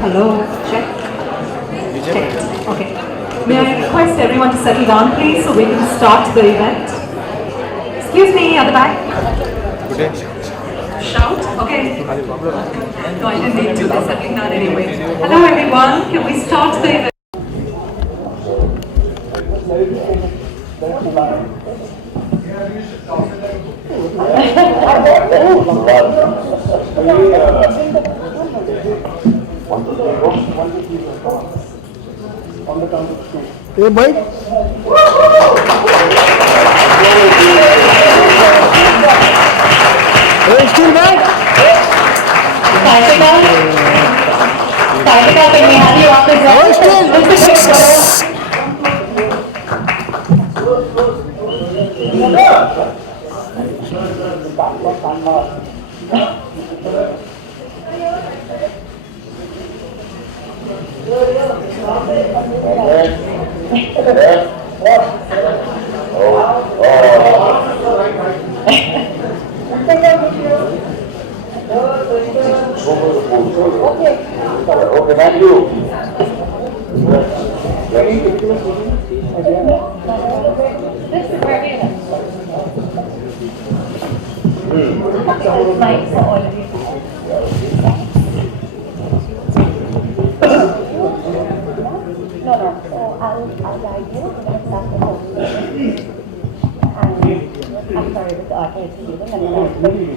Hello. Check. Okay. May I request everyone to settle down, please, so we can start the event. Excuse me, at the back. Shout? Okay. No, I didn't need to. They're settling down anyway. Hello, everyone. Can we start the event? Hey, boy. Hey, still back? Can we have you up the Oh, still. Okay, thank you. I'll guide you. We're going to start the whole thing. I'm sorry, with the author is leaving, and then Can you?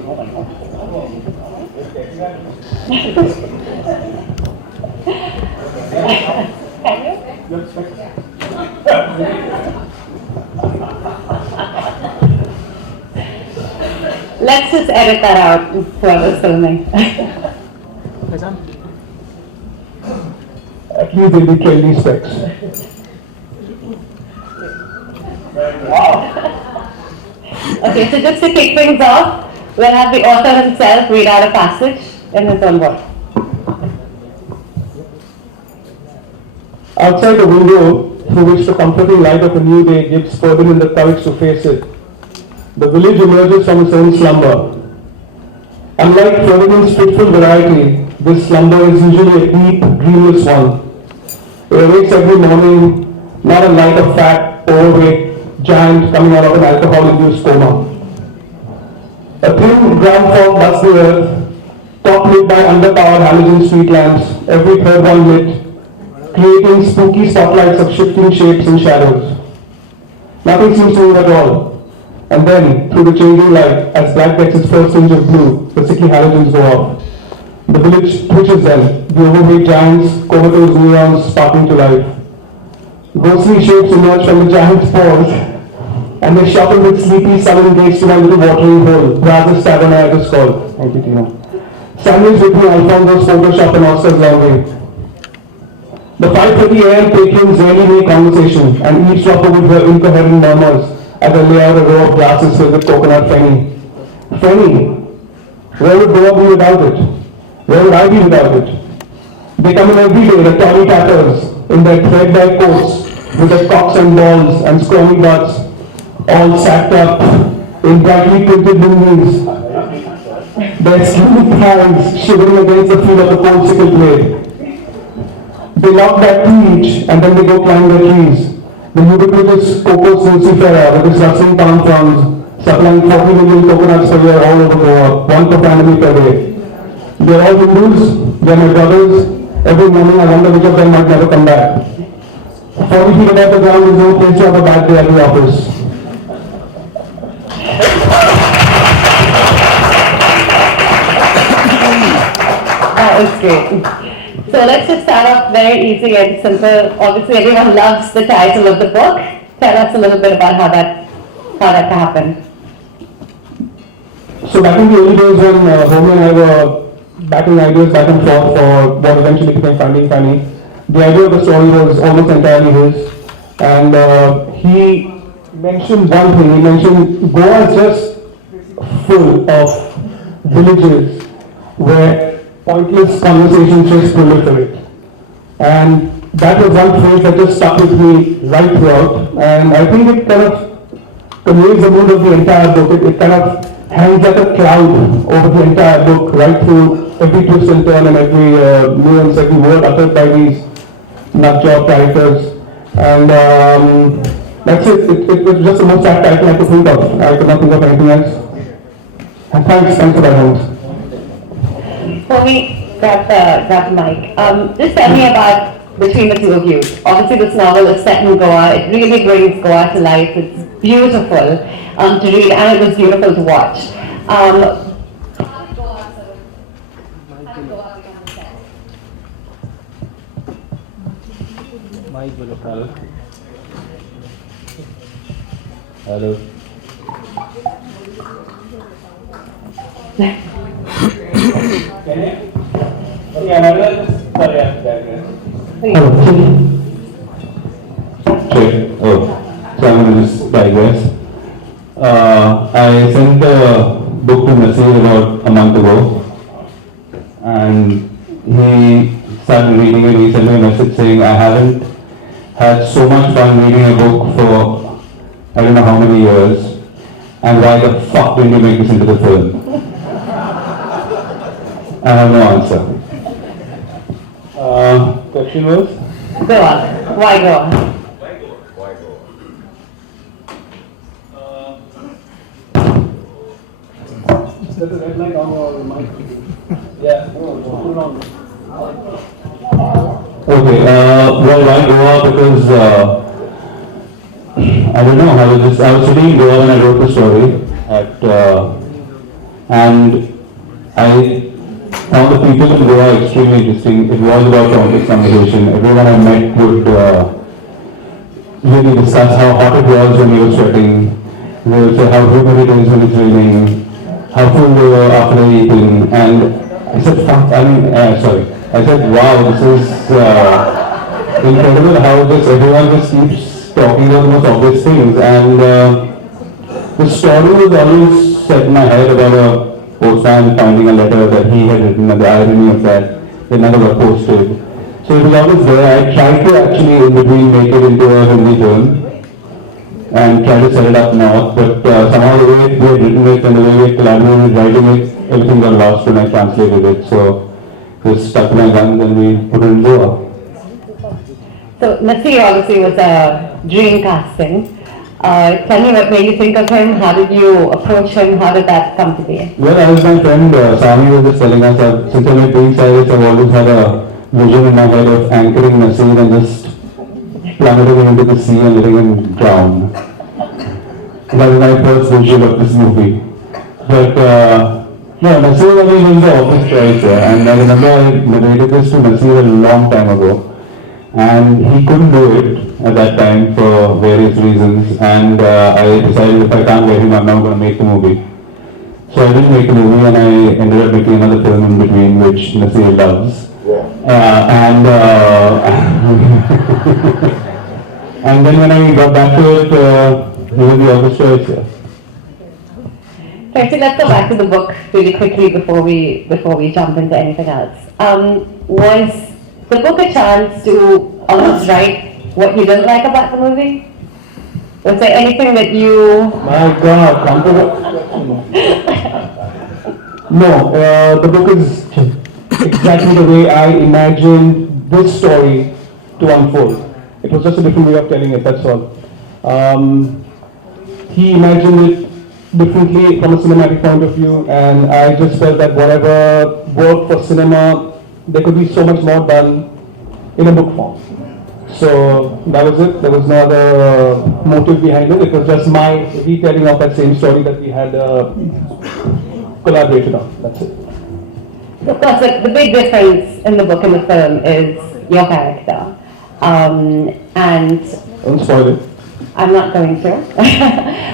Let's just edit that out, whoever's filming. At least they'll be trendy specs. Okay, so just to kick things off, we'll have the author himself read out a passage in his own words. Outside the window, through which the comforting light of a new day gives Ferdinand the courage to face it, the village emerges from its own slumber. Unlike Ferdinand's fitful variety, this slumber is usually a deep, dreamless one. It awakes every morning, not a light of fat, overweight giant coming out of an alcohol-induced coma. A thin ground fog busts the earth, top lit by underpowered halogen street lamps, every third one lit, creating spooky spotlights of shifting shapes and shadows. Nothing seems to move at all. And then, through the changing light, as black gets its first tinge of blue, the sickly halogens go off. The village twitches then, the overweight giants, comatose neurons sparking to life. Ghostly shapes emerge from the giant's paws, and they shuffle with sleepy sullen gaze to my little watering hole, Brazos Tavern it is called. Thank you, Tino. Sandwich between Alfonso's photo shop and Oscar's laundry. The 5:30 a.m. patrons rarely make conversation, and eavesdropper would hear incoherent murmurs as I lay out a row of glasses filled with coconut fenny. Fenny? Where would Goa be without it? Where would I be without it? They come in every day, the tawny tatters, in their threadbare coats, with their cocks and balls and squirmy butts, all sacked up in brightly printed lungies, their skinny thighs shivering against the feel of the cold sickle blade. They lock that each, and then they go climb their trees. The ubiquitous Cocos nucifera with its rustling palm fronds, supplying 40 million coconuts per year all over Goa, one per family per day. They're all Hindus, they're my brothers. Every morning I wonder which of them might never come back. 40 feet above the ground is no place to have a bad day at the office. Sounds great. So let's just start off very easy and simple. Obviously, everyone loves the title of the book. Tell us a little bit about how that happened. So back in the early days when Homi and I were battling ideas back and forth for what eventually became Finding Fanny, the idea of the story was almost entirely his. And he mentioned one thing. He mentioned Goa is just full of villages where pointless conversations just proliferate. And that was one phrase that just stuck with me right throughout. And I think it kind of conveys the mood of the entire book. It kind of hangs like a cloud over the entire book, right through every twist and turn and every nuance, every word uttered by these nutjob characters. And that's it. It was just the most apt title I could think of. I could not think of anything else. And thanks for that, Hans. Homi, grab the mic. Just tell me about between the two of you. Obviously, this novel is set in Goa. It really brings Goa to life. It's beautiful to read, and it was beautiful to watch. How did Goa become a set? Hello. Okay. Oh, so I'm going to just digress. I sent the book to Naseer about a month ago, and he started reading it. He sent me a message saying, I haven't had so much fun reading a book for I don't know how many years, and why the fuck didn't you make this into the film? I have no answer. Question was? Goa. Why Goa? Is that the red light on your mic? Yeah. Okay, well, why Goa? Because I don't know, I was sitting in Goa when I wrote the story and I found the people in Goa extremely interesting. It was about complex conversation. Everyone I met would really discuss how hot it was when you were sweating. They would say how humid it is when it's raining, how full they were after eating, and I said, fuck, I said, wow, this is incredible how everyone just keeps talking about the most obvious things. And the story was always set in my head about a postman finding a letter that he had written, and the irony of that never got posted. So it was always there. I tried to actually in between make it into a Hindi film and try to set it up north, but somehow the way we had written it and the way we collaborated writing it, everything got lost when I translated it. So just stuck to my guns and we put it in Goa. So Naseer obviously was a dream casting. Tell me what made you think of him. How did you approach him? How did that come to be? Well, as my friend Sami was just telling us, since I made Pink Cyrus, I've always had a vision in my head of anchoring Naseer and just plummeting him into the sea and letting him drown. That was my first vision of this movie. But no, Naseer was the obvious choice, and I remember I narrated this to Naseer a long time ago. And he couldn't do it at that time for various reasons, and I decided if I can't get him, I'm not going to make the movie. So I didn't make the movie, and I ended up making another film in between, which Naseer loves. And then when I got back to it, he was the obvious choice. Okay, so let's go back to the book really quickly before we jump into anything else. Was the book a chance to almost write what you didn't like about the movie? Was there anything that you... My God, no, the book is exactly the way I imagined this story to unfold. It was just a different way of telling it, that's all. He imagined it differently from a cinematic point of view, and I just felt that whatever worked for cinema, there could be so much more done in a book form. So that was it. There was no other motive behind it. It was just my retelling of that same story that we had collaborated on. That's it. Of course, the big difference in the book and the film is your character. And Don't spoil it. I'm not going to.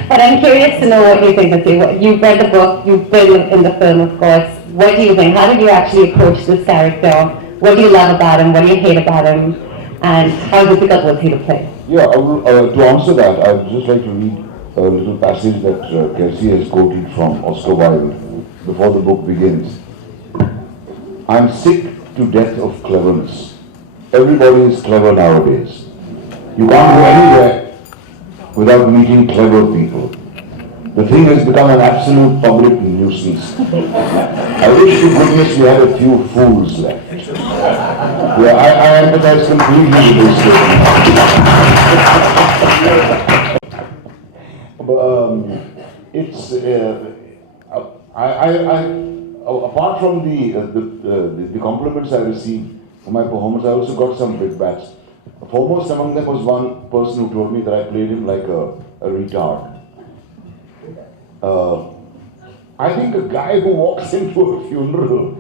But I'm curious to know what you think of it. You've read the book, you've been in the film, of course. What do you think? How did you actually approach this character? What do you love about him? What do you hate about him? And how difficult was he to play? Yeah, to answer that, I would just like to read a little passage that Kelsey has quoted from Oscar Wilde before the book begins. I'm sick to death of cleverness. Everybody is clever nowadays. You can't go anywhere without meeting clever people. The thing has become an absolute public nuisance. I wish to goodness we had a few fools left. Yeah, I empathize completely with this statement. It's apart from the compliments I received for my performance, I also got some brickbats. Foremost among them was one person who told me that I played him like a retard. I think a guy who walks into a funeral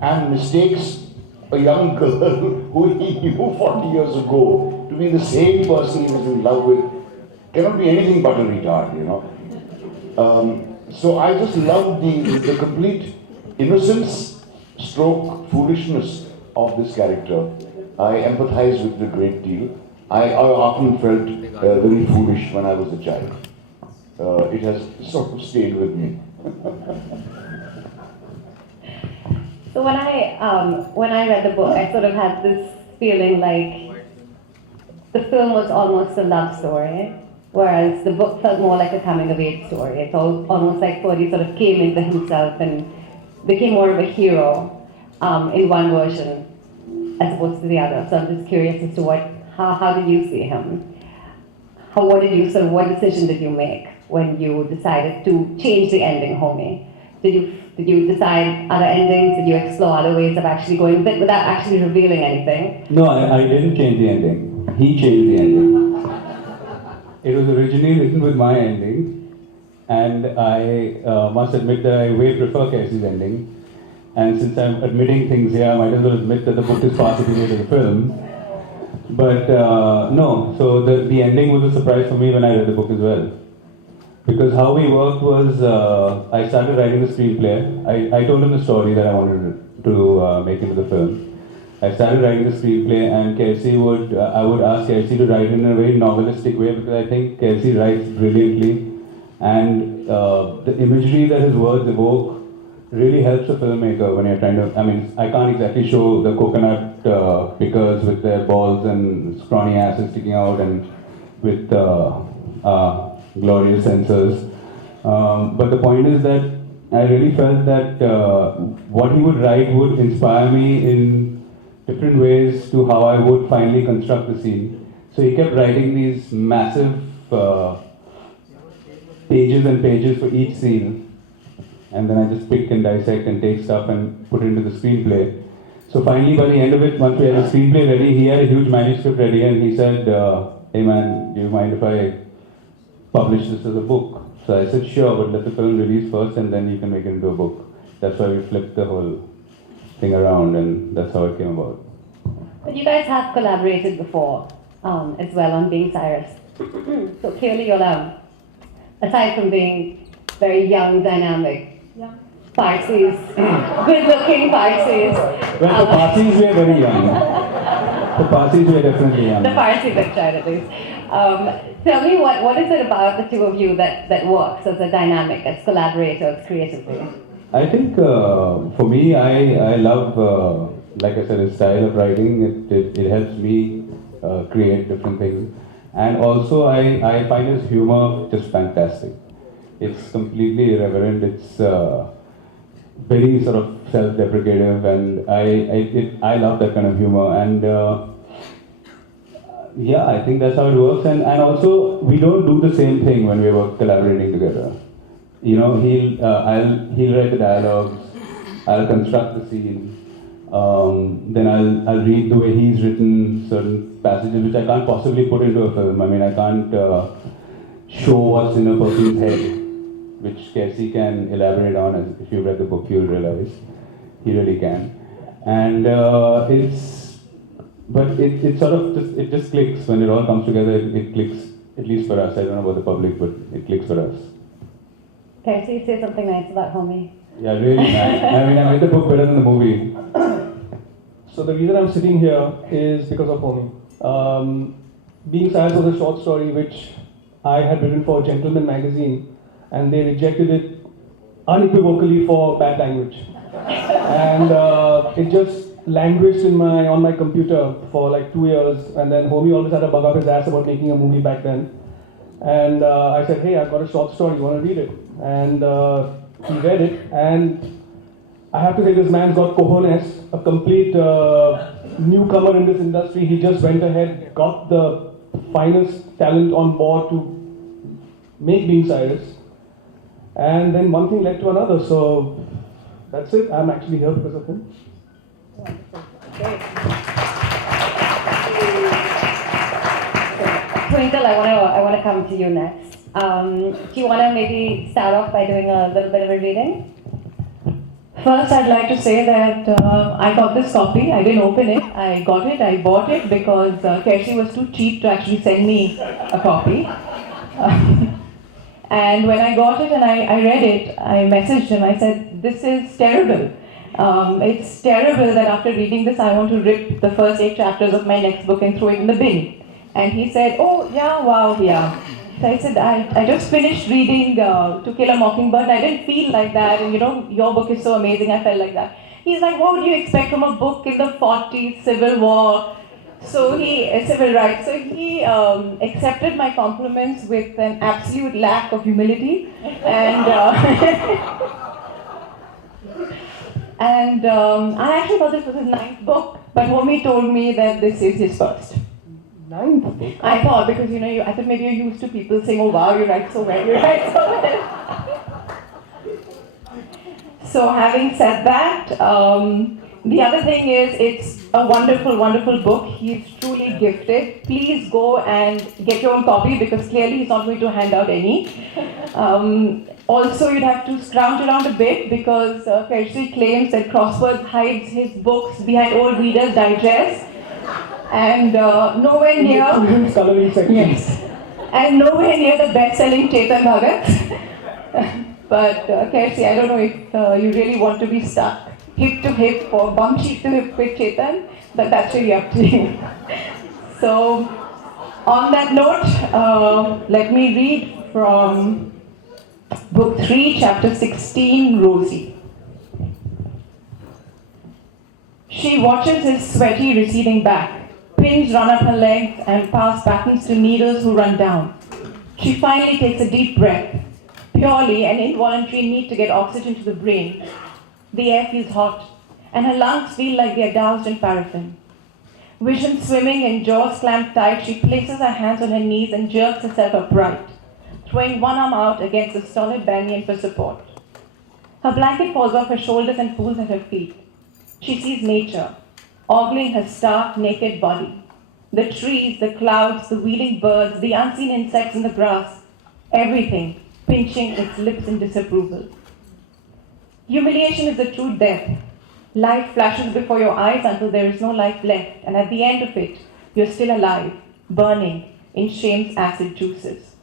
and mistakes a young girl who he knew 40 years ago to be the same person he was in love with cannot be anything but a retard, you know. So I just love the complete innocence stroke foolishness of this character. I empathize with it a great deal. I often felt very foolish when I was a child. It has sort of stayed with me. So when I read the book, I sort of had this feeling like the film was almost a love story, whereas the book felt more like a coming-of-age story. It's almost like Cody sort of came into himself and became more of a hero in one version as opposed to the other. So I'm just curious as to how did you see him? What decision did you make when you decided to change the ending, homie? Did you decide other endings? Did you explore other ways of actually going with it without actually revealing anything? No, I didn't change the ending. He changed the ending. It was originally written with my ending, and I must admit that I way prefer Casey's ending. And since I'm admitting things here, I might as well admit that the book is far superior to the film. But no, so the ending was a surprise for me when I read the book as well. Because how we worked was, I started writing the screenplay. I told him the story that I wanted to make into the film. I started writing the screenplay, and Kelsey I would ask Kelsey to write in a very novelistic way, because I think Kelsey writes brilliantly, and the imagery that his words evoke really helps a filmmaker when you're trying to, I mean, I can't exactly show the coconut pickers with their balls and scrawny asses sticking out and with glorious sensors. But the point is that I really felt that what he would write would inspire me in different ways to how I would finally construct the scene. So he kept writing these massive pages and pages for each scene. And then I just pick and dissect and take stuff and put it into the screenplay. So finally, by the end of it, once we had the screenplay ready, he had a huge manuscript ready, and he said, hey man, do you mind if I publish this as a book? So I said, sure, but let the film release first and then you can make it into a book. That's why we flipped the whole thing around, and that's how it came about. But you guys have collaborated before as well on Being Cyrus. So clearly you're, aside from being very young, dynamic, Parsis, good-looking Parsis. Well, the Parsis were very young. The Parsis were definitely young. The Parsis have tried at least. Tell me, what is it about the two of you that works as a dynamic, as collaborators creatively? I think for me, I love, like I said, his style of writing. It helps me create different things. And also, I find his humor just fantastic. It's completely irreverent. It's very sort of self-deprecative, and I love that kind of humor. And yeah, I think that's how it works. And also, we don't do the same thing when we were collaborating together. You know, he'll write the dialogues, I'll construct the scene, then I'll read the way he's written certain passages which I can't possibly put into a film. I mean, I can't show what's in a person's head, which Casey can elaborate on. As if you read the book, you'll realize. He really can. And it sort of just clicks when it all comes together. It clicks, at least for us. I don't know about the public, but it clicks for us. Percy, say something nice about Homie. Yeah, really nice. I mean, I made the book better than the movie. So the reason I'm sitting here is because of Homie. Being Size was a short story which I had written for Gentleman magazine, and they rejected it unequivocally for bad language. And it just languished on my computer for like 2 years, and then Homie always had a bug up his ass about making a movie back then. And I said, hey, I've got a short story, you want to read it? And he read it, and I have to say this man's got cojones, a complete newcomer in this industry. He just went ahead, got the finest talent on board to make Being Cyrus. And then one thing led to another, so that's it. I'm actually here because of him. Twinkle, I want to come to you next. Do you want to maybe start off by doing a little bit of a reading? First, I'd like to say that I got this copy. I didn't open it. I got it. I bought it because Kershi was too cheap to actually send me a copy. And when I got it and I read it, I messaged him. I said, this is terrible. It's terrible that after reading this, I want to rip the first 8 chapters of my next book and throw it in the bin. And he said, oh, yeah, wow, yeah. So I said, I just finished reading To Kill a Mockingbird. I didn't feel like that, and you know, your book is so amazing, I felt like that. He's like, what would you expect from a book in the 40s, Civil War, civil rights. So he accepted my compliments with an absolute lack of humility. And, I actually thought this was his 9th book, but Homie told me that this is his first. 9th book? I thought, because you know, I thought maybe you're used to people saying, oh wow, you write so well, you write so well. So having said that, the other thing is, it's a wonderful, wonderful book. He's truly gifted. Please go and get your own copy because clearly he's not going to hand out any. Also, you'd have to scrounge around a bit because Kershi claims that Crossword hides his books behind old Reader's Digest. And nowhere near coloring section. Yes, and nowhere near the best-selling Chetan Bhagat. But Kershi, I don't know if you really want to be stuck hip to hip or bum cheek to hip with Chetan, but that's really up to you. So, on that note, let me read from Book 3, Chapter 16, Rosie. She watches his sweaty receding back. Pins run up her legs and pass patterns to needles who run down. She finally takes a deep breath, purely an involuntary need to get oxygen to the brain. The air feels hot, and her lungs feel like they are doused in paraffin. Vision swimming and jaws clamped tight, she places her hands on her knees and jerks herself upright, throwing one arm out against the solid banyan for support. Her blanket falls off her shoulders and pools at her feet. She sees nature, ogling her stark, naked body. The trees, the clouds, the wheeling birds, the unseen insects in the grass, everything pinching its lips in disapproval. Humiliation is the true death. Life flashes before your eyes until there is no life left, and at the end of it, you're still alive, burning in shame's acid juices.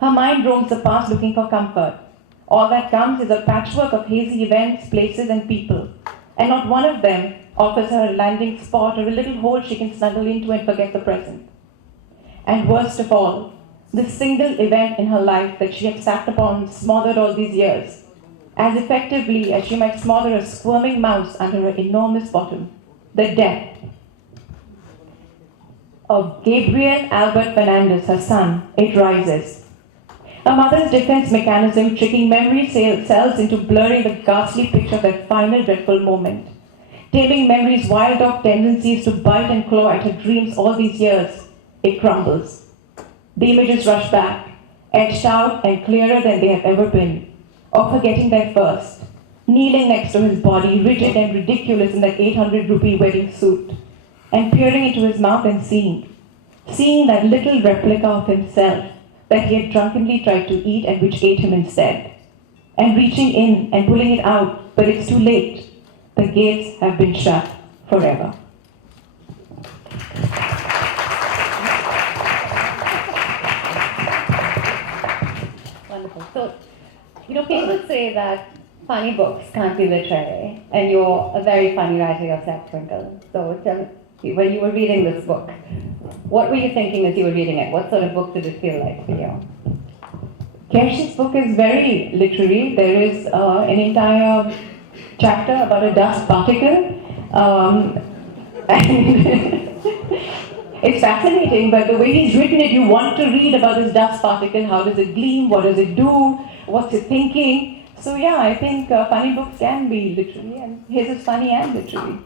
Her mind roams the past looking for comfort. All that comes is a patchwork of hazy events, places, and people, and not one of them offers her a landing spot or a little hole she can snuggle into and forget the present. And worst of all, this single event in her life that she had sat upon, smothered all these years, as effectively as she might smother a squirming mouse under her enormous bottom, the death of Gabriel Albert Fernandez, her son. It rises. A mother's defense mechanism tricking memory cells into blurring the ghastly picture of that final dreadful moment. Taming memory's wild dog tendencies to bite and claw at her dreams all these years, it crumbles. The images rush back, etched out and clearer than they have ever been, of her getting there first, kneeling next to his body, rigid and ridiculous in that 800 rupee wedding suit, and peering into his mouth and seeing that little replica of himself that he had drunkenly tried to eat and which ate him instead. and reaching in and pulling it out, but it's too late. The gates have been shut forever. Wonderful. So, people say that funny books can't be literary, and you're a very funny writer yourself, Twinkle. So, when you were reading this book, what were you thinking as you were reading it? What sort of book did it feel like for you? Kersh's book is very literary. There is an entire chapter about a dust particle. And it's fascinating, but the way he's written it, you want to read about this dust particle. How does it gleam? What does it do? What's it thinking? So yeah, I think funny books can be literary, and his is funny and literary.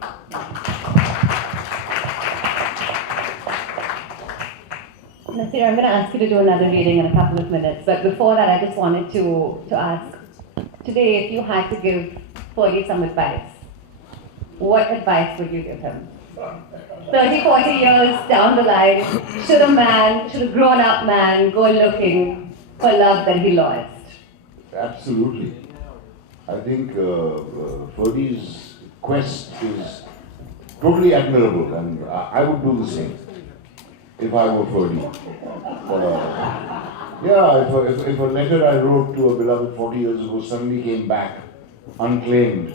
Naseer, I'm going to ask you to do another reading in a couple of minutes, but before that, I just wanted to ask, today, if you had to give Ferdy some advice, what advice would you give him? 30, 40 years down the line, should a grown-up man go looking for love that he lost? Absolutely. I think Ferdy's quest is totally admirable, and I would do the same if I were Ferdy. If a letter I wrote to a beloved 40 years ago suddenly came back unclaimed,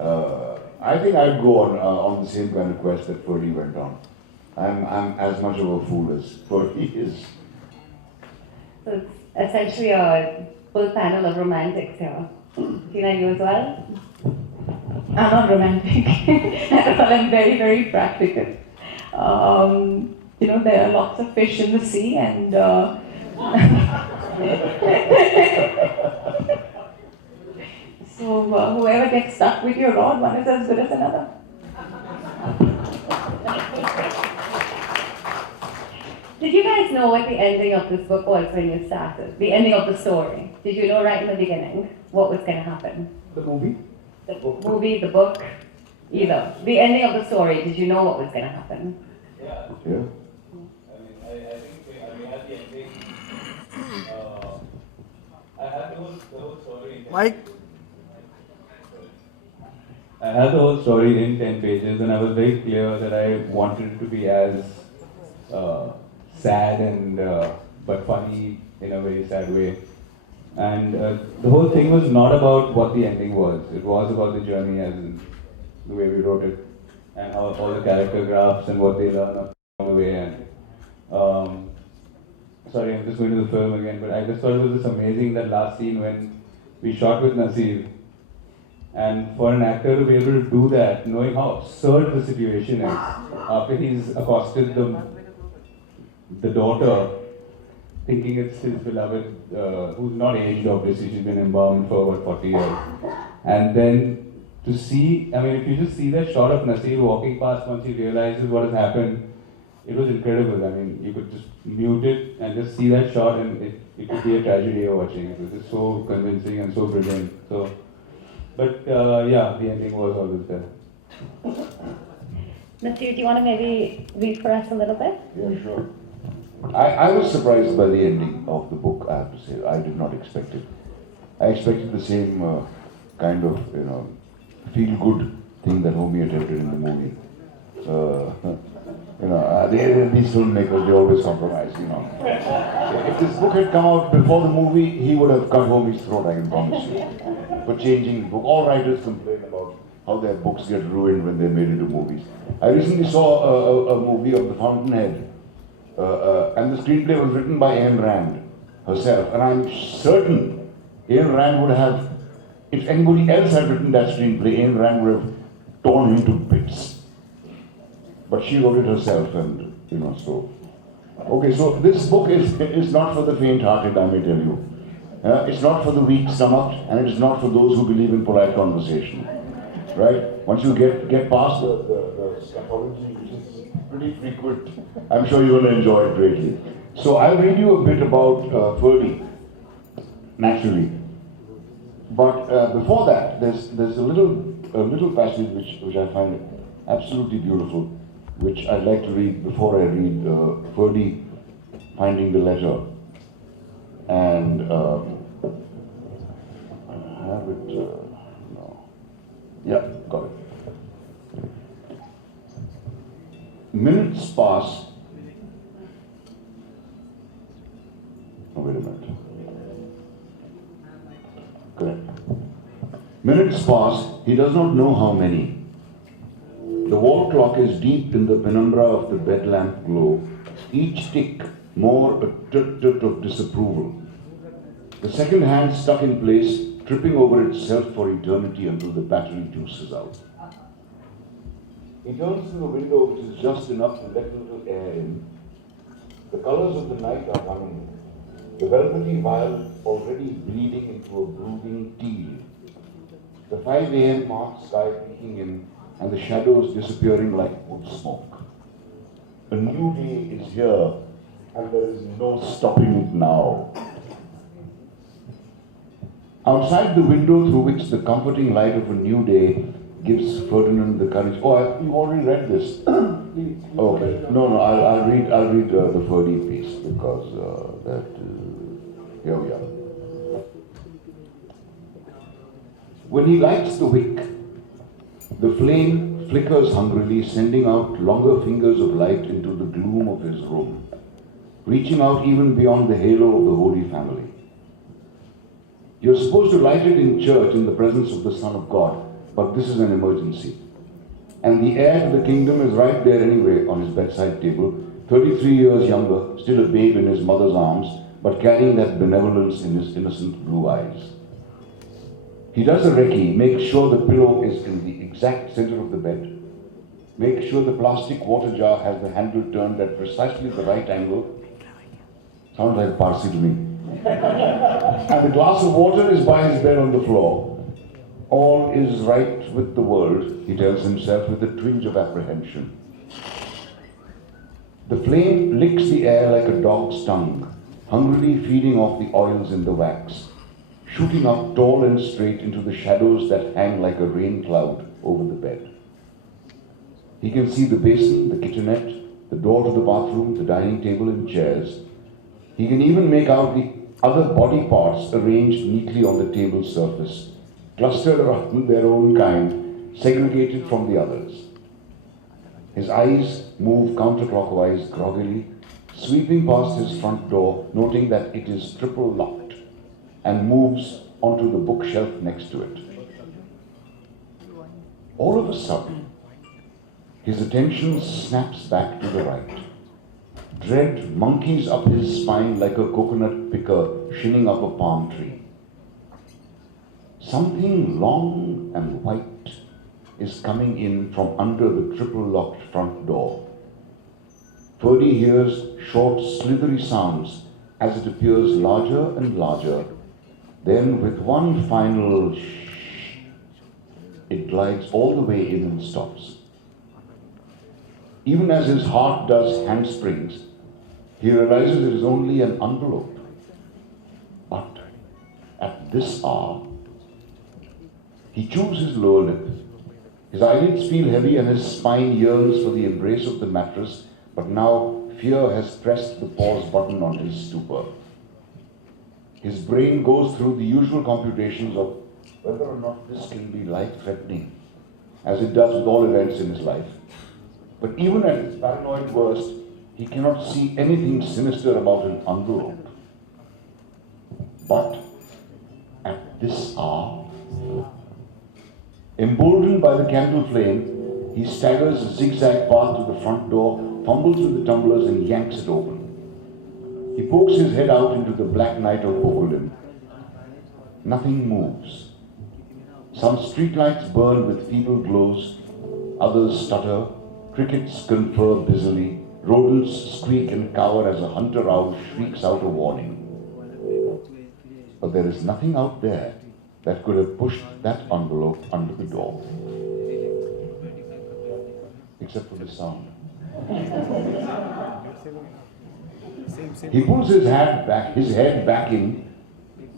I think I'd go on the same kind of quest that Ferdy went on. I'm as much of a fool as Ferdy is. So it's essentially a full panel of romantics here. Tina, you as well? I'm not romantic at all. I'm very, very practical. There are lots of fish in the sea, and so whoever gets stuck with your rod, one is as good as another. Did you guys know what the ending of this book was when you started? The ending of the story? Did you know right in the beginning what was going to happen? The movie? The movie, the book, either. The ending of the story, did you know what was going to happen? Yeah. Yeah. I think we had the ending. I had the whole story. Mike? I had the whole story in 10 pages, and I was very clear that I wanted it to be as sad and but funny in a very sad way. And the whole thing was not about what the ending was. It was about the journey, as in the way we wrote it, and how all the character graphs and what they learn along the way. And sorry, I'm just going to the film again, but I just thought it was just amazing that last scene when we shot with Naseer. And for an actor to be able to do that, knowing how absurd the situation is, after he's accosted the daughter, thinking it's his beloved, who's not aged obviously, she's been embalmed for about 40 years. And then to see, if you just see that shot of Naseer walking past once he realizes what has happened, it was incredible. You could just mute it and just see that shot, and it could be a tragedy you're watching. It was just so convincing and so brilliant. But the ending was always there. Naseer, do you want to maybe read for us a little bit? Yeah, sure. I was surprised by the ending of the book, I have to say. I did not expect it. I expected the same kind of, feel-good thing that Homi attempted in the movie. These filmmakers, they always compromise, If this book had come out before the movie, he would have cut Homi's throat, I can promise you, for changing the book. All writers complain about how their books get ruined when they're made into movies. I recently saw a movie of The Fountainhead, and the screenplay was written by Ayn Rand herself, and I'm certain Ayn Rand would have, if anybody else had written that screenplay, Ayn Rand would have torn him to bits. But she wrote it herself, and so. Okay, so this book is not for the faint-hearted, I may tell you. It's not for the weak-stomached, and it is not for those who believe in polite conversation. Right? Once you get past the scatology, which is pretty frequent, I'm sure you're going to enjoy it greatly. So I'll read you a bit about Ferdy, naturally. But before that, there's a little passage which I find absolutely beautiful, which I'd like to read before I read Ferdy finding the letter. And No. Yeah, got it. Minutes pass. Oh, wait a minute. Correct. Minutes pass, he does not know how many. The wall clock is deep in the penumbra of the bed lamp glow, each tick more a tut-tut of disapproval. The second hand stuck in place, tripping over itself for eternity until the battery juices out. He turns to the window, which is just enough to let a little air in. The colors of the night are running. The velvety violet already bleeding into a brooding teal. The 5 a.m. March sky peeking in and the shadows disappearing like wood smoke. A new day is here and there is no stopping it now. Outside the window through which the comforting light of a new day gives Ferdinand the courage. Oh, you've already read this. Okay. No, I'll read the Ferdy piece because here we are. When he lights the wick, the flame flickers hungrily, sending out longer fingers of light into the gloom of his room, reaching out even beyond the halo of the Holy Family. You're supposed to light it in church in the presence of the Son of God, but this is an emergency. And the heir to the kingdom is right there anyway on his bedside table, 33 years younger, still a babe in his mother's arms, but carrying that benevolence in his innocent blue eyes. He does a recce, makes sure the pillow is in the exact center of the bed, makes sure the plastic water jar has the handle turned at precisely the right angle. Sounds like Parsi to me. And the glass of water is by his bed on the floor. All is right with the world, he tells himself with a twinge of apprehension. The flame licks the air like a dog's tongue, hungrily feeding off the oils in the wax, shooting up tall and straight into the shadows that hang like a rain cloud over the bed. He can see the basin, the kitchenette, the door to the bathroom, the dining table and chairs. He can even make out the other body parts arranged neatly on the table surface, clustered around their own kind, segregated from the others. His eyes move counterclockwise groggily, sweeping past his front door, noting that it is triple locked, and moves onto the bookshelf next to it. All of a sudden, his attention snaps back to the right. Dread monkeys up his spine like a coconut picker shinning up a palm tree. Something long and white is coming in from under the triple-locked front door. Ferdy hears short, slithery sounds as it appears larger and larger. Then, with one final shh, it glides all the way in and stops. Even as his heart does handsprings, he realizes it is only an envelope. But at this hour, he chews his lower lip. His eyelids feel heavy and his spine yearns for the embrace of the mattress, but now fear has pressed the pause button on his stupor. His brain goes through the usual computations of whether or not this can be life-threatening, as it does with all events in his life. But even at his paranoid worst, he cannot see anything sinister about an envelope. But at this hour, emboldened by the candle flame, he staggers a zigzag path to the front door, fumbles with the tumblers and yanks it open. He pokes his head out into the black night of Bogolim. Nothing moves. Some streetlights burn with feeble glows, others stutter, crickets confer busily, rodents squeak and cower as a hunter owl shrieks out a warning. But there is nothing out there that could have pushed that envelope under the door. Except for the sound. He pulls his head back in,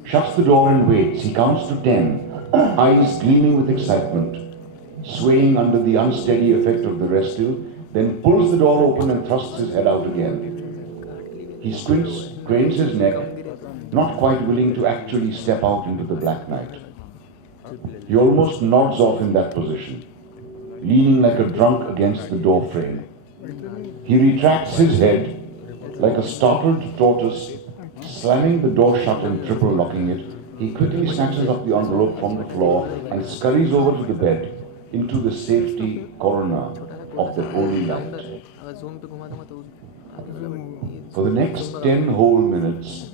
shuts the door and waits. He counts to 10, eyes gleaming with excitement, swaying under the unsteady effect of the restil, then pulls the door open and thrusts his head out again. He squints, cranes his neck, not quite willing to actually step out into the black night. He almost nods off in that position, leaning like a drunk against the door frame. He retracts his head like a startled tortoise, slamming the door shut and triple locking it. He quickly snatches up the envelope from the floor and scurries over to the bed into the safety corner of the holy light. For the next 10 whole minutes,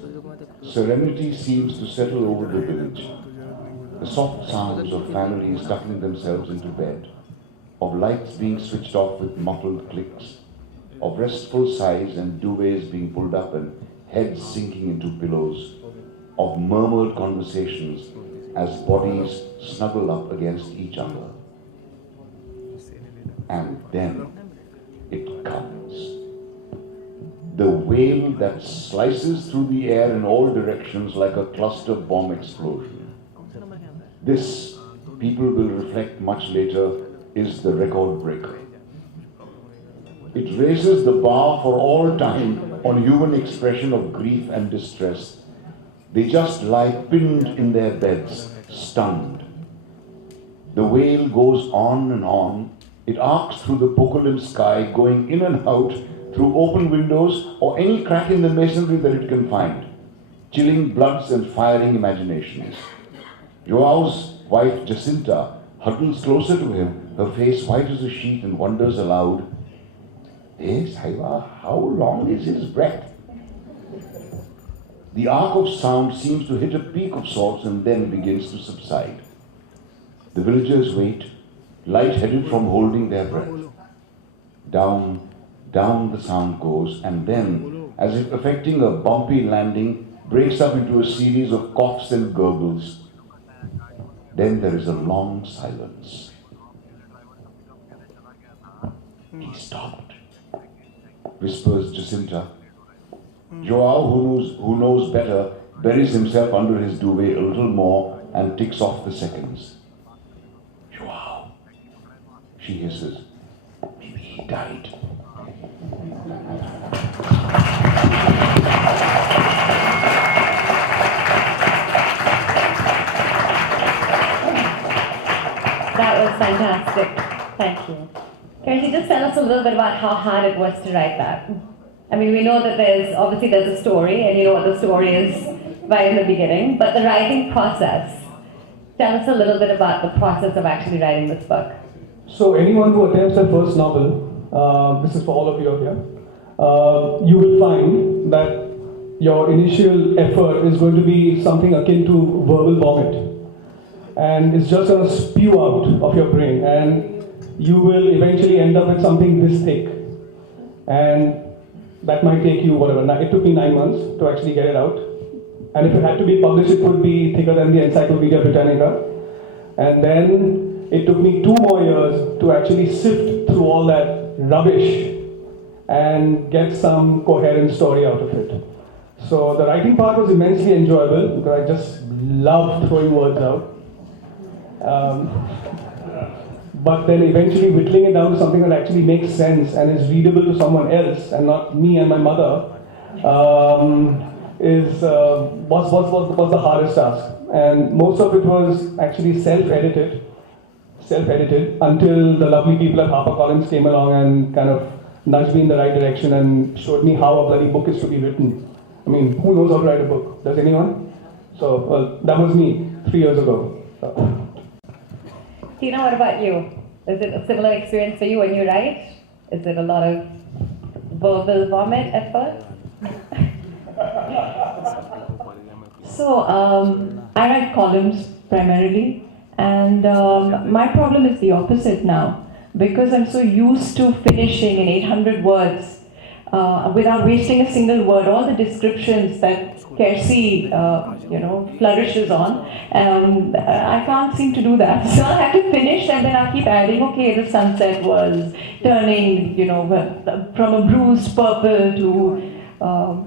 serenity seems to settle over the village. The soft sounds of families tucking themselves into bed, of lights being switched off with muffled clicks, of restful sighs and duvets being pulled up and heads sinking into pillows, of murmured conversations as bodies snuggle up against each other. And then it comes. The wail that slices through the air in all directions like a cluster bomb explosion. This, people will reflect much later, is the record breaker. It raises the bar for all time on human expression of grief and distress. They just lie pinned in their beds, stunned. The wail goes on and on. It arcs through the Pokulim sky, going in and out through open windows or any crack in the masonry that it can find, chilling bloods and firing imaginations. Joao's wife Jacinta huddles closer to him, her face white as a sheet, and wonders aloud, "Eh, Saiva, how long is his breath?" The arc of sound seems to hit a peak of sorts and then begins to subside. The villagers wait, light-headed from holding their breath. Down, down the sound goes, and then, as if affecting a bumpy landing, breaks up into a series of coughs and gurgles. Then there is a long silence. "He stopped," whispers Jacinta. Joao, who knows better, buries himself under his duvet a little more and ticks off the seconds. "Joao," she hisses, "maybe he died." That was fantastic. Thank you. Can you just tell us a little bit about how hard it was to write that? I mean, we know that there's a story, and you know what the story is right in the beginning, but the writing process. Tell us a little bit about the process of actually writing this book. So anyone who attempts their first novel, this is for all of you out here, you will find that your initial effort is going to be something akin to verbal vomit. And it's just going to spew out of your brain, and you will eventually end up with something this thick. And that might take you, whatever. It took me 9 months to actually get it out. And if it had to be published, it would be thicker than the Encyclopedia Britannica. And then it took me 2 more years to actually sift through all that rubbish and get some coherent story out of it. So the writing part was immensely enjoyable because I just love throwing words out. But then eventually whittling it down to something that actually makes sense and is readable to someone else and not me and my mother was the hardest task. And most of it was actually self-edited until the lovely people at HarperCollins came along and kind of nudged me in the right direction and showed me how a bloody book is to be written. I mean, who knows how to write a book? Does anyone? So, well, that was me 3 years ago. So. Tina, what about you? Is it a similar experience for you when you write? Is it a lot of verbal vomit at first? So, I write columns primarily, and my problem is the opposite now. Because I'm so used to finishing in 800 words without wasting a single word, all the descriptions that Kersi, flourishes on, I can't seem to do that. So I have to finish and then I keep adding, okay, the sunset was turning, from a bruised purple to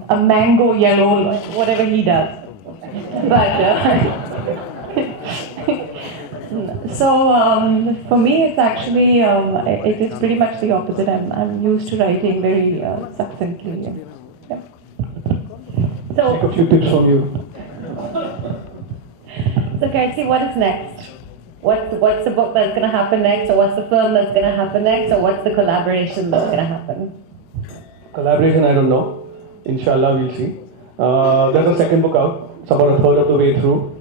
a mango yellow, whatever he does. But so for me, it's actually it is pretty much the opposite. I'm used to writing very succinctly. Yeah. Take a few tips from you. So Kersi, what is next? What's the book that's going to happen next, or what's the film that's going to happen next, or what's the collaboration that's going to happen? Collaboration, I don't know. Inshallah, we'll see. There's a second book out. It's about a third of the way through.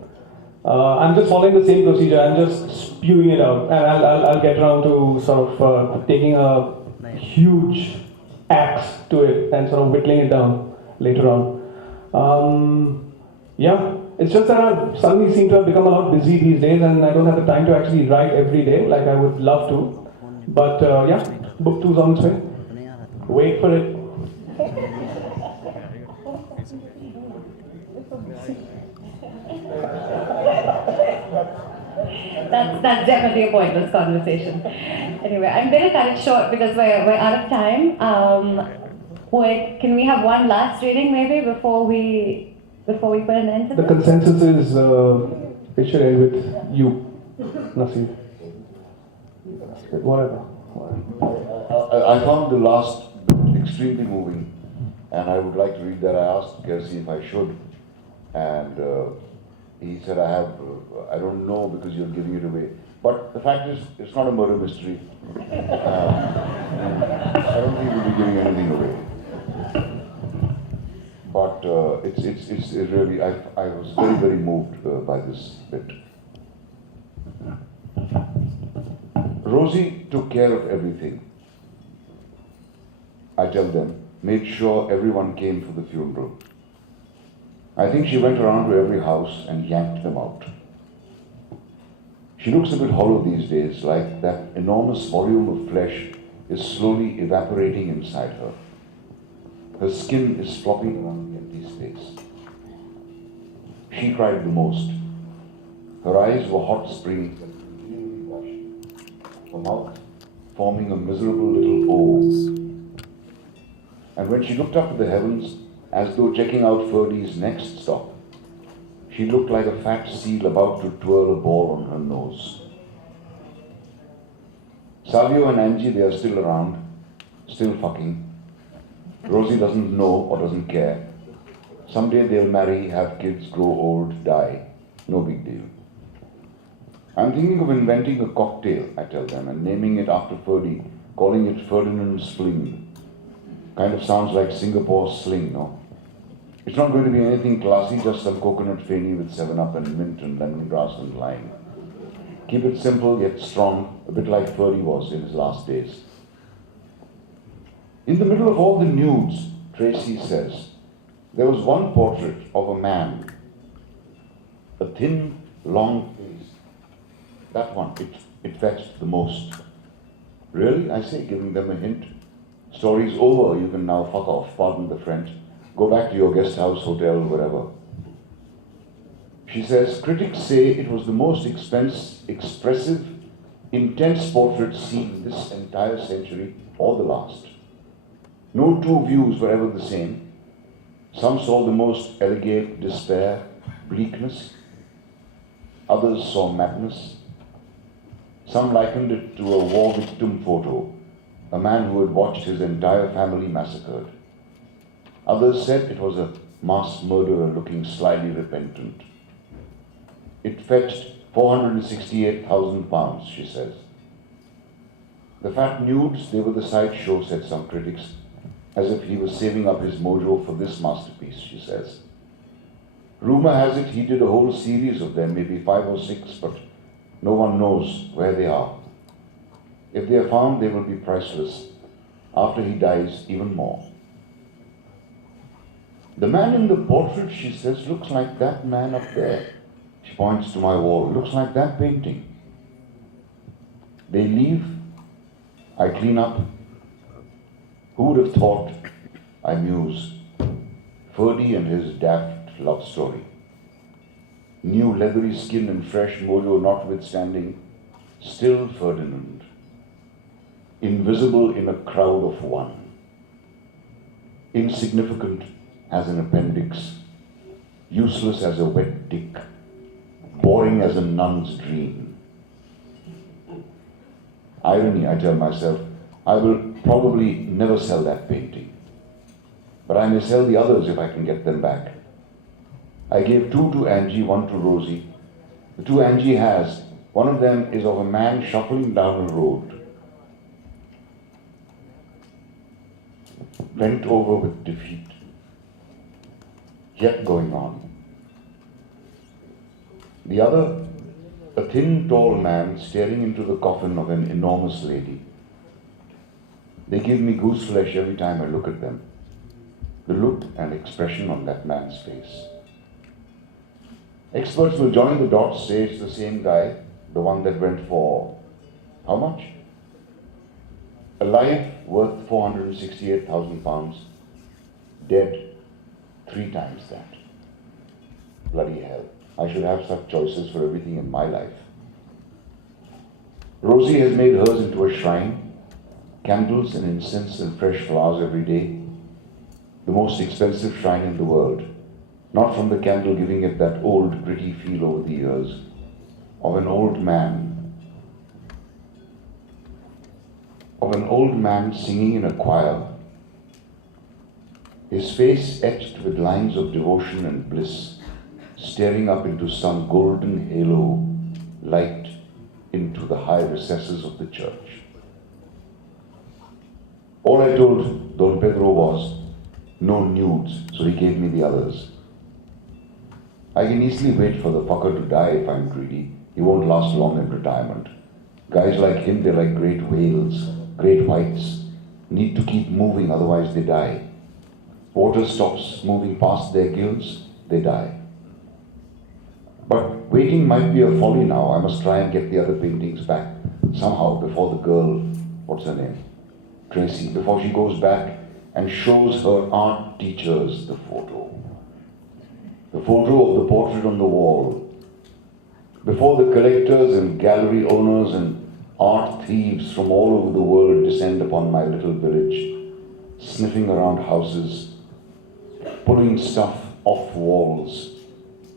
I'm just following the same procedure. I'm just spewing it out, and I'll get around to sort of taking a huge axe to it and sort of whittling it down later on. Yeah, it's just that I suddenly seem to have become a lot busy these days, and I don't have the time to actually write every day like I would love to. But yeah, book 2's on its way. Wait for it. That's definitely a pointless conversation. Anyway, I'm going to cut it short because we're out of time. Can we have one last reading maybe before we put an end to The this? consensus is it should end with you, Naseer. Whatever. I found the last bit extremely moving, and I would like to read that. I asked Kelsey if I should, and he said, I don't know because you're giving it away. But the fact is, it's not a murder mystery. I don't think we'll be giving anything away. But it's really, I was very, very moved by this bit. Rosie took care of everything. I tell them, made sure everyone came for the funeral. I think she went around to every house and yanked them out. She looks a bit hollow these days, like that enormous volume of flesh is slowly evaporating inside her. Her skin is flopping around the empty space. She cried the most. Her eyes were hot springs that continually gushed. Her mouth forming a miserable little O. And when she looked up to the heavens, as though checking out Ferdy's next stop, she looked like a fat seal about to twirl a ball on her nose. Savio and Angie, they are still around, still fucking. Rosie doesn't know or doesn't care. Someday they'll marry, have kids, grow old, die. No big deal. I'm thinking of inventing a cocktail, I tell them, and naming it after Ferdy, calling it Ferdinand's Fling. Kind of sounds like Singapore's sling, no? It's not going to be anything classy, just some coconut feni with 7-Up and mint and lemongrass and lime. Keep it simple yet strong, a bit like Ferdy was in his last days. In the middle of all the nudes, Tracy says, there was one portrait of a man, a thin, long face. That one, it fetched the most. Really? I say, giving them a hint. Story's over, you can now fuck off, pardon the French. Go back to your guest house, hotel, whatever. She says, critics say it was the most expressive, intense portrait seen this entire century or the last. No two views were ever the same. Some saw the most elegant despair, bleakness. Others saw madness. Some likened it to a war victim photo, a man who had watched his entire family massacred. Others said it was a mass murderer looking slyly repentant. It fetched £468,000, she says. The fat nudes, they were the sideshow, said some critics, as if he was saving up his mojo for this masterpiece, she says. Rumor has it he did a whole series of them, maybe 5 or 6, but no one knows where they are. If they are found, they will be priceless. After he dies, even more. The man in the portrait, she says, looks like that man up there. She points to my wall. Looks like that painting. They leave. I clean up. Who would have thought? I muse. Ferdy and his daft love story. New leathery skin and fresh mojo notwithstanding, still Ferdinand. Invisible in a crowd of one. Insignificant as an appendix. Useless as a wet dick. Boring as a nun's dream. Irony, I tell myself, I will probably never sell that painting. But I may sell the others if I can get them back. I gave 2 to Angie, 1 to Rosie. The 2 Angie has, One of them is of a man shuffling down a road, bent over with defeat, yet going on. The other, a thin, tall man staring into the coffin of an enormous lady. They give me goose flesh every time I look at them. The look and expression on that man's face. Experts will join the dots, say it's the same guy, the one that went for how much? Alive, worth 468,000 pounds. Dead, 3 times that. Bloody hell. I should have such choices for everything in my life. Rosie has made hers into a shrine. Candles and incense and fresh flowers every day. The most expensive shrine in the world. Not from the candle giving it that old, gritty feel over the years. Of an old man. Of an old man singing in a choir. His face etched with lines of devotion and bliss, staring up into some golden halo, light into the high recesses of the church. All I told Don Pedro was, no nudes, so he gave me the others. I can easily wait for the fucker to die if I'm greedy. He won't last long in retirement. Guys like him, they're like great whales, great whites, need to keep moving, otherwise they die. Water stops moving past their gills, they die. But waiting might be a folly now. I must try and get the other paintings back somehow before the girl, what's her name? Tracy, before she goes back and shows her art teachers the photo. The photo of the portrait on the wall. Before the collectors and gallery owners and art thieves from all over the world descend upon my little village, sniffing around houses, pulling stuff off walls,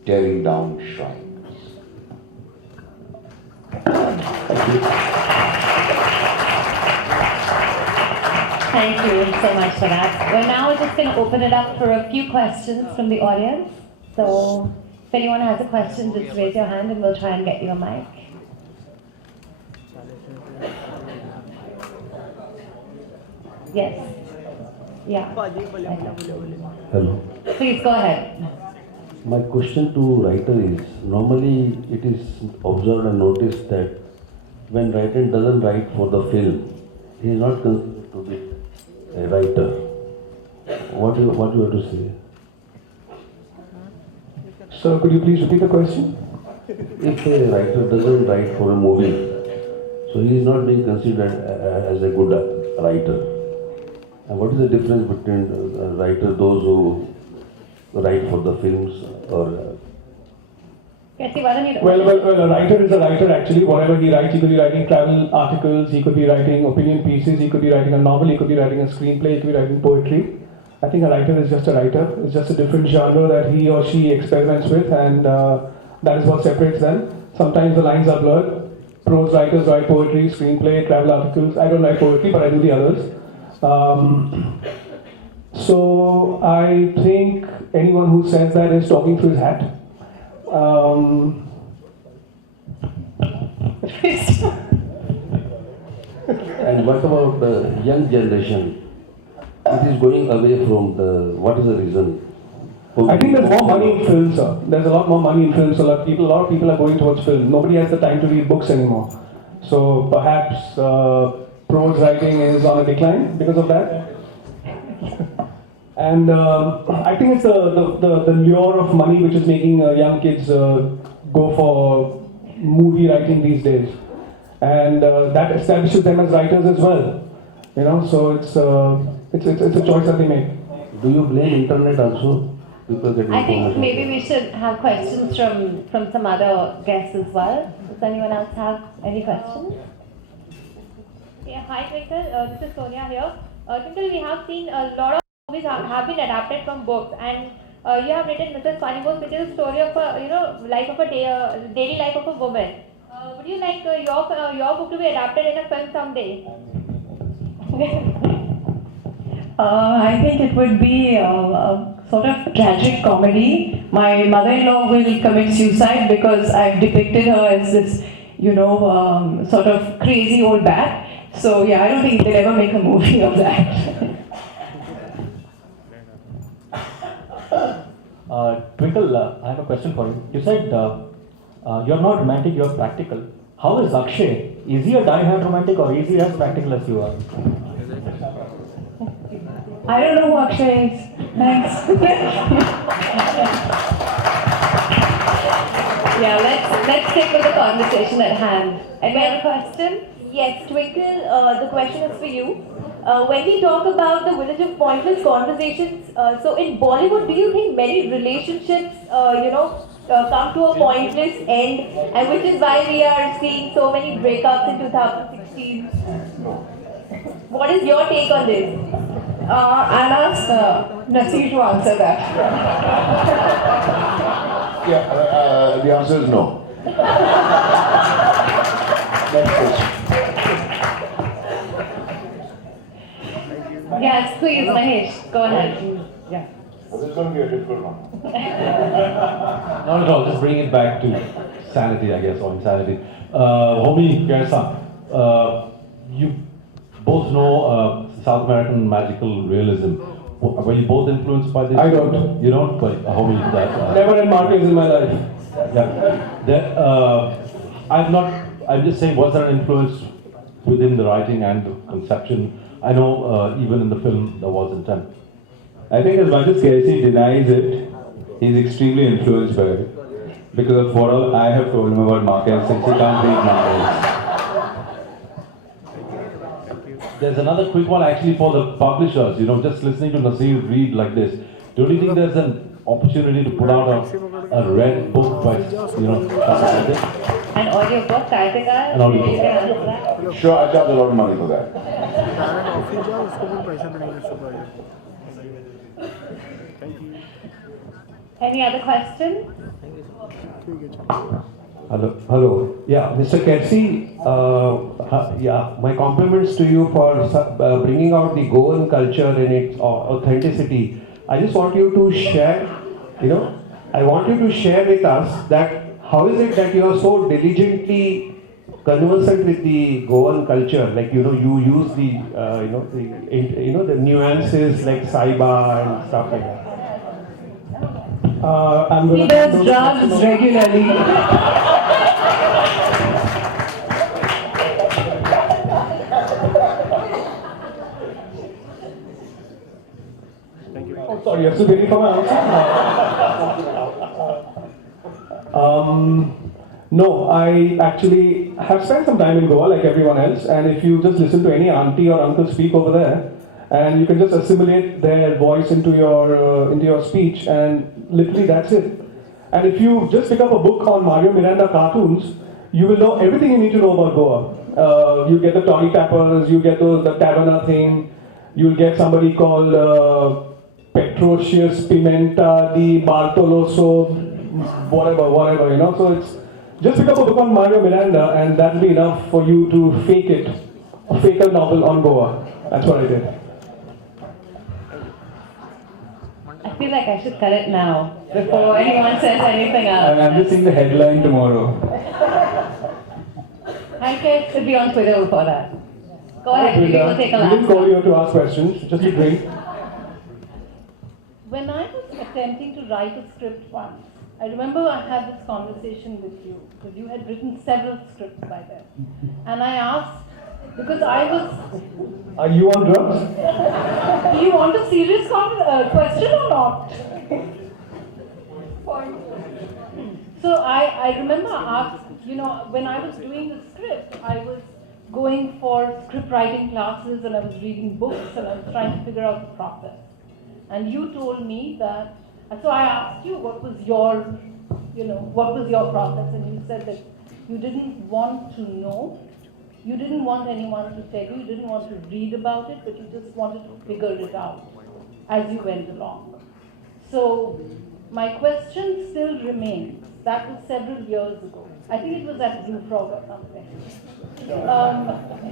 tearing down shrines. Thank you so much for that. We're now just going to open it up for a few questions from the audience. So if anyone has a question, just raise your hand and we'll try and get you a mic. Yes. Yeah. Hello. Please go ahead. My question to writer is, normally it is observed and noticed that when writer doesn't write for the film, he is not considered to be a writer. What do you have to say? So could you please repeat the question? If a writer doesn't write for a movie, so he is not being considered as a good writer. And what is the difference between writer, those who write for the films or... Kathy, why don't you... Well, a writer is a writer actually. Whatever he writes, he could be writing travel articles, he could be writing opinion pieces, he could be writing a novel, he could be writing a screenplay, he could be writing poetry. I think a writer is just a writer. It's just a different genre that he or she experiments with, and that is what separates them. Sometimes the lines are blurred. Prose writers write poetry, screenplay, travel articles. I don't write poetry, but I do the others. So I think anyone who says that is talking through his hat. And what about the young generation? It is going away from the... What is the reason? I think there's more money in film, sir. There's a lot more money in film, so a lot of people are going towards film. Nobody has the time to read books anymore. So perhaps prose writing is on a decline because of that. And I think it's the lure of money which is making young kids go for movie writing these days. And that establishes them as writers as well. You know, so it's a choice that they make. Do you blame internet also? People get I think information. maybe we should have questions from some other guests as well. Does anyone else have any questions? Yeah, hi Twinkle, this is Sonia here. Twinkle, we have seen a lot of movies have been adapted from books, and you have written Mrs. Funnybones, which is a story of a life of a daily life of a woman. Would you like your book to be adapted in a film someday? I think it would be a sort of tragic comedy. My mother-in-law will commit suicide because I've depicted her as this sort of crazy old bat. So yeah, I don't think they'll ever make a movie of that. Twinkle, I have a question for you. You said you're not romantic, you're practical. How is Akshay? Is he a die-hard romantic or is he as practical as you are? I don't know who Akshay is. Thanks. Yeah, let's stick with the conversation at hand. Any other question? Yes, Twinkle, the question is for you. When we talk about the village of pointless conversations, so in Bollywood, do you think many relationships, come to a pointless end, and which is why we are seeing so many breakups in 2016? What is your take on this? I'll ask Naseer to answer that. Yeah, the answer is no. Next question. Yes, please, Mahesh, go ahead. This is going to be a difficult one. Not at all, just bring it back to sanity, I guess, or insanity. Homie, Gersa, you both know South American magical realism. Were you both influenced by this? I don't. You don't? But homie, that. Never read Marquez in my life. Yeah. I'm just saying, was there an influence within the writing and the conception? I know even in the film there was intent. I think as much as Casey denies it, he's extremely influenced by it. Because of what all I have told him about Marquez, since he can't read Marquez. There's another quick one actually for the publishers. Just listening to Naseer read like this. Don't you think there's an opportunity to put out a red book by, An audio book, Kartika? An audio book. You can answer that. Sure, I charge a lot of money for that. Any other questions? Hello. Yeah, Mr. Kersey, my compliments to you for bringing out the Goan culture in its authenticity. I just want you to share, I want you to share with us that how is it that you are so diligently conversant with the Goan culture? Like, you use the, the nuances like Saiba and stuff like that. He does drugs regularly. Oh, sorry, you're still waiting for my answer? No, I actually have spent some time in Goa like everyone else, and if you just listen to any auntie or uncle speak over there, and you can just assimilate their voice into your speech, and literally that's it. And if you just pick up a book on Mario Miranda cartoons, you will know everything you need to know about Goa. You get the Toddy Tappers, you get the Taverna thing, you'll get somebody called Petrocius Pimenta di Bartoloso, whatever, So it's just pick up a book on Mario Miranda, and that'll be enough for you to fake it, fake a novel on Goa. That's what I did. I feel like I should cut it now, before anyone says anything else. I'm just seeing the headline tomorrow. I could be on Twitter before that. Go ahead, we will take a We didn't last call one. you to ask questions, just a drink. When I was attempting to write a script once, I remember I had this conversation with you, because you had written several scripts by then. And I asked, because I was... Are you on drugs? Do you want a serious question or not? So I remember I asked, when I was doing the script, I was going for script writing classes and I was reading books and I was trying to figure out the process. And you told me that, and so I asked you what was your process, and you said that you didn't want to know, you didn't want anyone to tell you, you didn't want to read about it, but you just wanted to figure it out as you went along. So my question still remains. That was several years ago. I think it was at Blue Frog or something.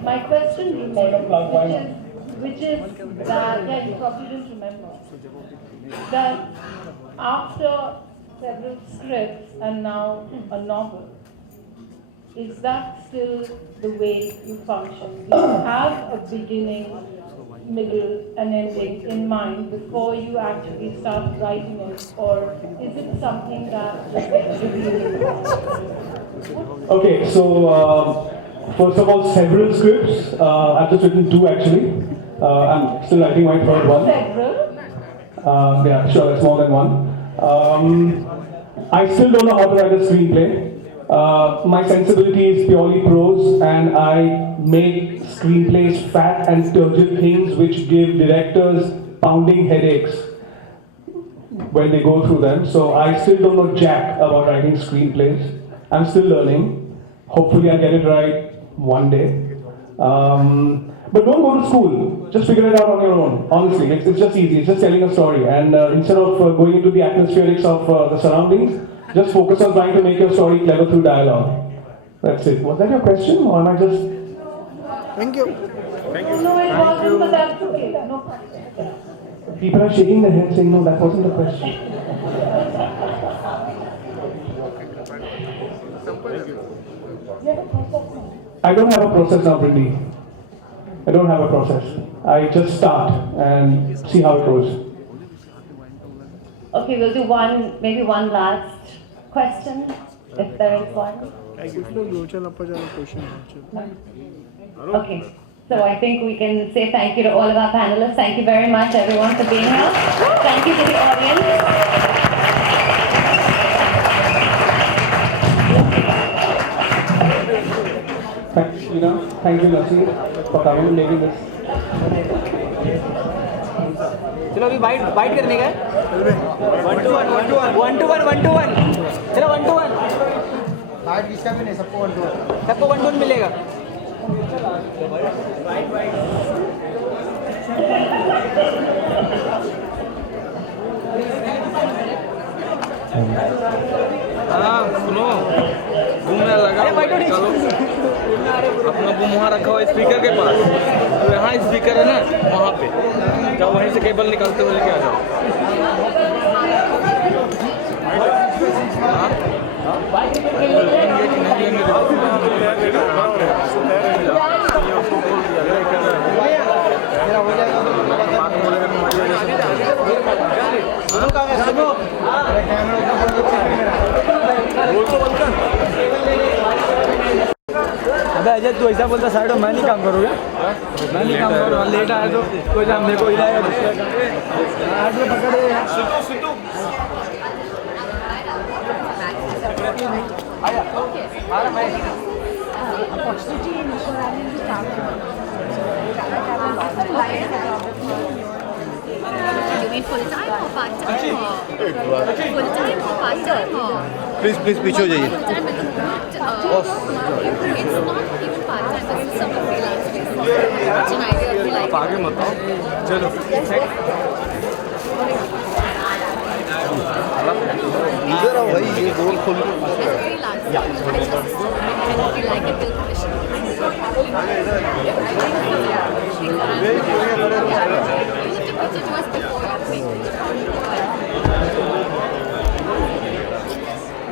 My question remains, which is that, yeah, you probably didn't remember, that after several scripts and now a novel, is that still the way you function? Do you have a beginning, middle, and ending in mind before you actually start writing it, or is it something that just gets revealed? Okay, so first of all, several scripts. I've just written 2 actually. I'm still writing my third one. Several? Yeah, sure, it's more than one. I still don't know how to write a screenplay. My sensibility is purely prose, and I make screenplays fat and turgid things which give directors pounding headaches when they go through them. So I still don't know jack about writing screenplays. I'm still learning. Hopefully I'll get it right one day. But don't go to school. Just figure it out on your own. Honestly, it's just easy. It's just telling a story. And instead of going into the atmospherics of the surroundings, just focus on trying to make your story clever through dialogue. That's it. Was that your question, or am I just... Thank you. No, it wasn't, but that's okay. No problem. People are shaking their heads saying, no, that wasn't the question. I don't have a process now, Brindy. I don't have a process. I just start and see how it goes. Okay, we'll do maybe one last question, if there is one. Okay, so I think we can say thank you to all of our panelists. Thank you very much, everyone, for being here. Thank you to the audience. Thank you, Naseer, for coming and making this. चलो अभी bite करने का 1 to 1 चलो 1 to 1 आज किसका भी नहीं सबको 1 to 1 मिलेगा हाँ सुनो घूमने लगा चलो अपना बूम वहाँ रखा हुआ स्पीकर के पास तो यहाँ स्पीकर है ना वहाँ पे जब वहीं से केबल निकालते हुए लेके आ जाओ अबे अजय तू ऐसा बोलता साइड में मैं नहीं काम करूँगा मैं नहीं काम करूँगा लेट आया तो कोई काम मेरे को हिलाएगा आज में पकड़े You mean full time or part time? Full time or part time? Please पीछे हो जाइए Full time at the moment. It's not even part time. This is some freelance basis. It's an idea of like. आगे मत आओ चलो इधर आओ भाई ये गोल खोल Freelance. And if you like it, we'll commission.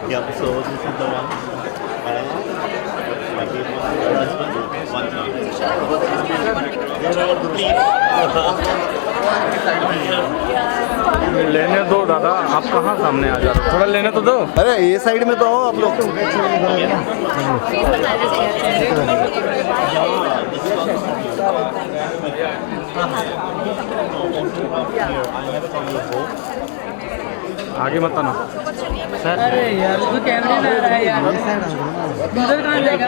Yeah, so this is the one. I gave one to my husband, one to you. लेने दो दादा आप कहाँ सामने आ जा रहे हो थोड़ा लेने तो दो अरे ये साइड में तो आओ आप लोग आगे मत आना अरे यार तू कैमरे में आ रहा है यार उधर कहाँ जाएगा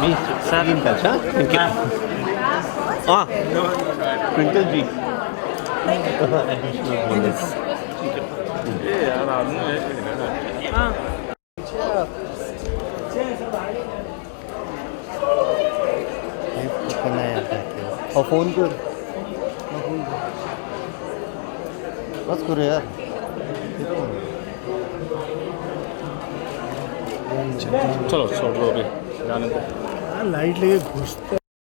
Me, sir. Twinkle, sir. Twinkle. Ah, Twinkle ji. Additional bonus. ये यार आदमी हाँ और फोन कर बस करो यार चलो छोड़ दो अभी जाने दो लाइट लेके घुसता